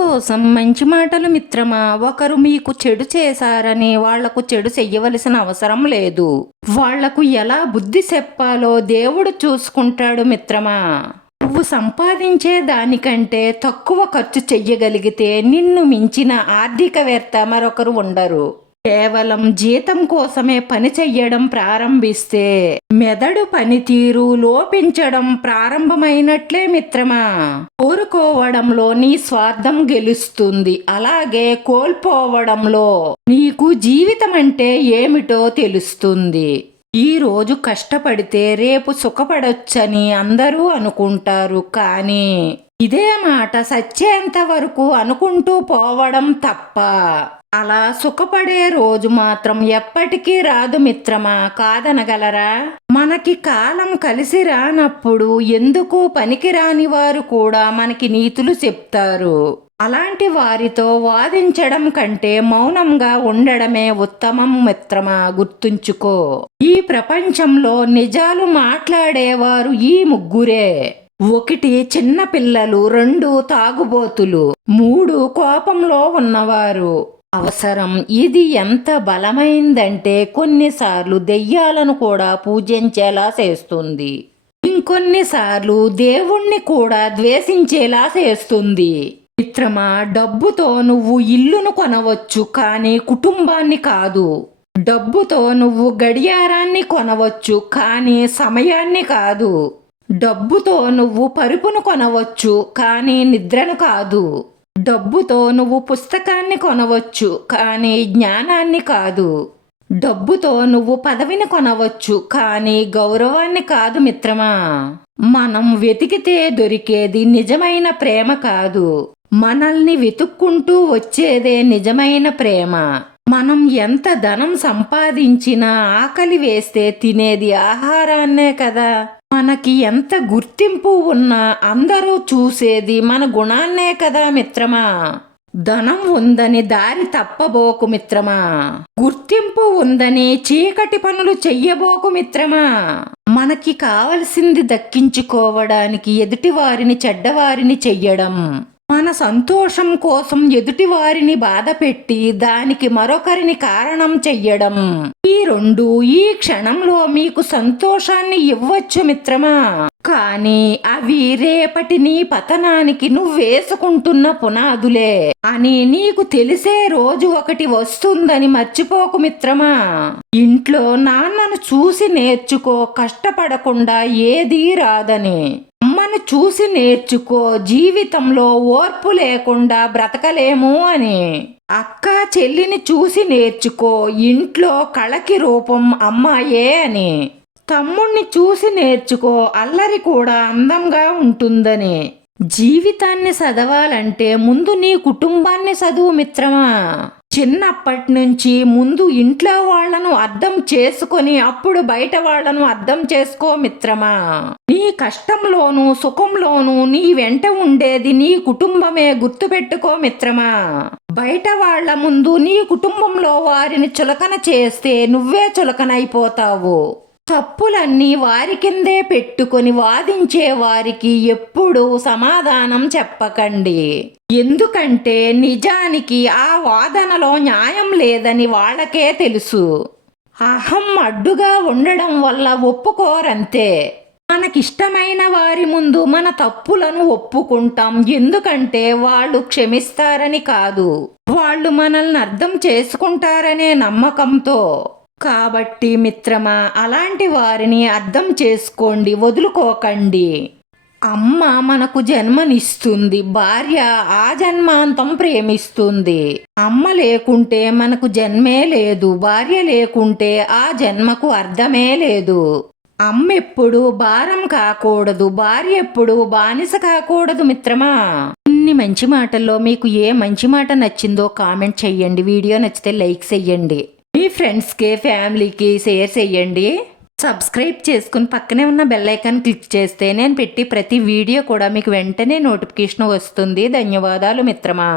కోసం మంచి మాటలు మిత్రమా? ఒకరు మీకు చెడు చేశారని వాళ్ళకు చెడు చెయ్యవలసిన అవసరం లేదు. వాళ్ళకు ఎలా బుద్ధి చెప్పాలో దేవుడు చూసుకుంటాడు మిత్రమా? నువ్వు సంపాదించే దానికంటే తక్కువ ఖర్చు చెయ్యగలిగితే నిన్ను మించిన ఆర్థికవేత్త మరొకరు ఉండరు. కేవలం జీతం కోసమే పని చెయ్యడం ప్రారంభిస్తే మెదడు పనితీరు లోపించడం ప్రారంభమైనట్లే మిత్రమా. కోరుకోవడంలో నీ స్వార్థం గెలుస్తుంది. అలాగే కోల్పోవడంలో నీకు జీవితం అంటే ఏమిటో తెలుస్తుంది. ఈ రోజు కష్టపడితే రేపు సుఖపడొచ్చని అందరూ అనుకుంటారు. కానీ ఇదే మాట సచ్చేంత వరకు అనుకుంటూ పోవడం తప్ప అలా సుఖపడే రోజు మాత్రం ఎప్పటికీ రాదు మిత్రమా కాదనగలరా? మనకి కాలం కలిసి రానప్పుడు ఎందుకు పనికిరాని వారు కూడా మనకి నీతులు చెప్తారు. అలాంటి వారితో వాదించడం కంటే మౌనంగా ఉండడమే ఉత్తమం మిత్రమా గుర్తుంచుకో. ఈ ప్రపంచంలో నిజాలు మాట్లాడేవారు ఈ ముగ్గురే. ఒకటి చిన్న పిల్లలు రెండు తాగుబోతులు మూడు కోపంలో ఉన్నవారు. అవసరం. ఇది ఎంత బలమైందంటే కొన్నిసార్లు దెయ్యాలను కూడా పూజించేలా చేస్తుంది. ఇంకొన్నిసార్లు దేవుణ్ణి కూడా ద్వేషించేలా చేస్తుంది. మిత్రమా డబ్బుతో నువ్వు ఇల్లును కొనవచ్చు కానీ కుటుంబాన్ని కాదు. డబ్బుతో నువ్వు గడియారాన్ని కొనవచ్చు కానీ సమయాన్ని కాదు. డబ్బుతో నువ్వు పరుపును కొనవచ్చు కానీ నిద్రను కాదు. డబ్బుతో నువ్వు పుస్తకాన్ని కొనవచ్చు కానీ జ్ఞానాన్ని కాదు. డబ్బుతో నువ్వు పదవిని కొనవచ్చు కానీ గౌరవాన్ని కాదు మిత్రమా. మనం వెతికితే దొరికేది నిజమైన ప్రేమ కాదు. మనల్ని వెతుక్కుంటూ వచ్చేదే నిజమైన ప్రేమ. మనం ఎంత ధనం సంపాదించినా ఆకలి వేస్తే తినేది ఆహారాన్నే కదా. మనకి ఎంత గుర్తింపు ఉన్నా అందరూ చూసేది మన గుణాన్నే కదా మిత్రమా? ధనం ఉందని దారి తప్పబోకు మిత్రమా? గుర్తింపు ఉందని చీకటి పనులు చెయ్యబోకు మిత్రమా? మనకి కావలసింది దక్కించుకోవడానికి ఎదుటివారిని చెడ్డవారిని చెయ్యడం. మన సంతోషం కోసం ఎదుటివారిని బాధపెట్టి దానికి మరొకరిని కారణం చెయ్యడం. ఈ రెండు ఈ క్షణంలో మీకు సంతోషాన్ని ఇవ్వచ్చు మిత్రమా? కానీ అవి రేపటి నీ పతనానికి నువ్వేసుకుంటున్న పునాదులే. అని నీకు తెలిసే రోజు ఒకటి వస్తుందని మర్చిపోకు మిత్రమా? ఇంట్లో నాన్నను చూసి నేర్చుకో కష్టపడకుండా ఏదీ రాదని. అమ్మను చూసి నేర్చుకో జీవితంలో ఓర్పు లేకుండా బ్రతకలేము అని. అక్క చెల్లిని చూసి నేర్చుకో ఇంట్లో కళకి రూపం అమ్మాయే అని. తమ్ముణ్ణి చూసి నేర్చుకో అల్లరి కూడా అందంగా ఉంటుందని. జీవితాన్ని చదవాలంటే ముందు నీ కుటుంబాన్ని చదువు మిత్రమా? చిన్నప్పటి నుంచి ముందు ఇంట్లో వాళ్ళను అర్థం చేసుకొని అప్పుడు బయట వాళ్ళను అర్థం చేసుకో మిత్రమా. నీ కష్టంలోను సుఖంలోను నీ వెంట ఉండేది నీ కుటుంబమే గుర్తుపెట్టుకో మిత్రమా. బయట వాళ్ళ ముందు నీ కుటుంబంలో వారిని చులకన చేస్తే నువ్వే చులకనైపోతావు. తప్పులన్నీ వారి కిందే పెట్టుకొని వాదించే వారికి ఎప్పుడూ సమాధానం చెప్పకండి. ఎందుకంటే నిజానికి ఆ వాదనలో న్యాయం లేదని వాళ్ళకే తెలుసు. అహం అడ్డుగా ఉండడం వల్ల ఒప్పుకోరంతే. మనకిష్టమైన వారి ముందు మన తప్పులను ఒప్పుకుంటాం. ఎందుకంటే వాళ్ళు క్షమిస్తారని కాదు. వాళ్ళు మనల్ని అర్థం చేసుకుంటారనే నమ్మకంతో. కాబట్టి మిత్రమా అలాంటి వారిని అర్థం చేసుకోండి వదులుకోకండి. అమ్మ మనకు జన్మనిస్తుంది భార్య ఆ జన్మాంతం ప్రేమిస్తుంది. అమ్మ లేకుంటే మనకు జన్మే లేదు భార్య లేకుంటే ఆ జన్మకు అర్థమే లేదు. అమ్మ ఎప్పుడు భారం కాకూడదు భార్య ఎప్పుడు బానిస కాకూడదు మిత్రమా. ఇన్ని మంచి మాటల్లో మీకు ఏ మంచి మాట నచ్చిందో కామెంట్ చెయ్యండి వీడియో నచ్చితే లైక్ చెయ్యండి. మీ ఫ్రెండ్స్కి ఫ్యామిలీకి షేర్ చేయండి. సబ్స్క్రైబ్ చేసుకుని పక్కనే ఉన్న బెల్ ఐకాన్ క్లిక్ చేస్తే నేను పెట్టి ప్రతి వీడియో కూడా మీకు వెంటనే నోటిఫికేషన్ వస్తుంది. ధన్యవాదాలు మిత్రమా.